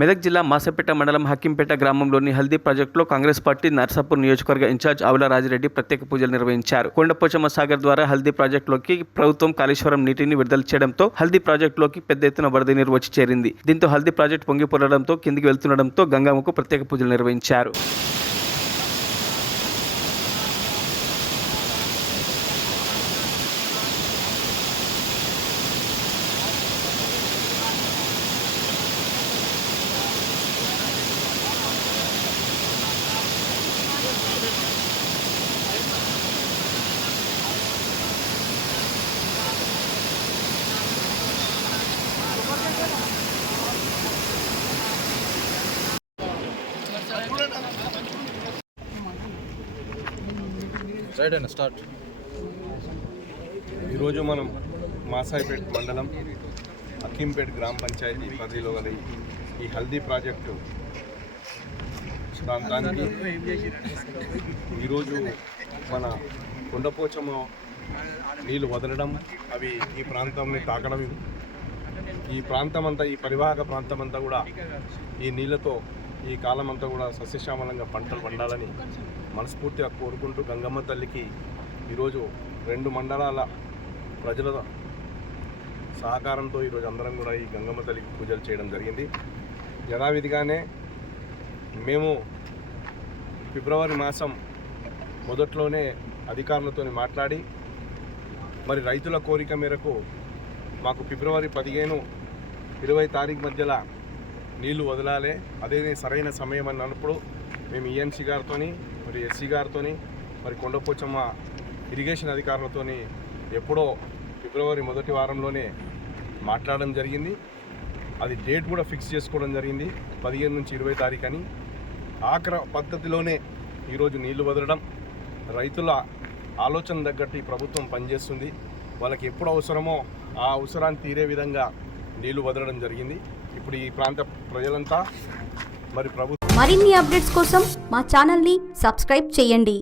మెదక్ జిల్లా మాసపేట మండలం హకీంపేట గ్రామంలోని హల్దీ ప్రాజెక్టులో కాంగ్రెస్ పార్టీ నర్సాపూర్ నియోజకవర్గ ఇన్ఛార్జ్ ఆవుల రాజిరెడ్డి ప్రత్యేక పూజలు నిర్వహించారు. కొండపోచమ్మ సాగర్ ద్వారా హల్దీ ప్రాజెక్టులోకి ప్రభుత్వం కాళేశ్వరం నీటిని విడుదల చేయడంతో హల్దీ ప్రాజెక్టులోకి పెద్ద ఎత్తున వరద నీరు వచ్చి చేరింది. దీంతో హల్దీ ప్రాజెక్టు పొంగిపోవడంతో కిందికి వెళ్తుండడంతో గంగమ్మకు ప్రత్యేక పూజలు నిర్వహించారు. రైట్ అండి స్టార్ట్. ఈరోజు మనం మాసాయిపేట మండలం హకీంపేట గ్రామ పంచాయతీ పరిధిలో గల ఈ హల్దీ ప్రాజెక్టు ప్రాంతానికి ఈరోజు మన కొండపోచమ్మ నీళ్లు వదలడం, అవి ఈ ప్రాంతాన్ని తాకడం, ఈ ప్రాంతం అంతా, ఈ పరివాహక ప్రాంతం అంతా కూడా ఈ నీళ్ళతో ఈ కాలం అంతా కూడా సస్యశ్యామలంగా పంటలు పండాలని మనస్ఫూర్తిగా కోరుకుంటూ గంగమ్మ తల్లికి ఈరోజు 2 మండలాల ప్రజల సహకారంతో ఈరోజు అందరం కూడా ఈ గంగమ్మ తల్లికి పూజలు చేయడం జరిగింది. యథావిధిగానే మేము ఫిబ్రవరి మాసం మొదట్లోనే అధికారులతో మాట్లాడి మరి రైతుల కోరిక మేరకు మాకు ఫిబ్రవరి 15, 20 తారీఖు మధ్యలో నీళ్లు వదలాలి, అదే సరైన సమయం అని అన్నప్పుడు మేము ఈఎన్సీ గారితో, మరి ఎస్సీ గారితో, మరి కొండపోచమ్మ ఇరిగేషన్ అధికారులతో ఎప్పుడో ఫిబ్రవరి మొదటి వారంలోనే మాట్లాడడం జరిగింది. అది డేట్ కూడా ఫిక్స్ చేసుకోవడం జరిగింది, 15 నుంచి 20 తారీఖు అని. ఆఖరి పద్ధతిలోనే ఈరోజు నీళ్లు వదలడం, రైతుల ఆలోచన తగ్గట్టు ఈ ప్రభుత్వం పనిచేస్తుంది. వాళ్ళకి ఎప్పుడు అవసరమో ఆ అవసరాన్ని తీరే విధంగా నీళ్లు వదలడం జరిగింది. ఇప్పుడు ఈ ప్రాంత ప్రజలంతా మరి ప్రభుత్వం మరిన్ని అప్డేట్స్ కోసం మా ఛానల్ని సబ్స్క్రైబ్ చేయండి.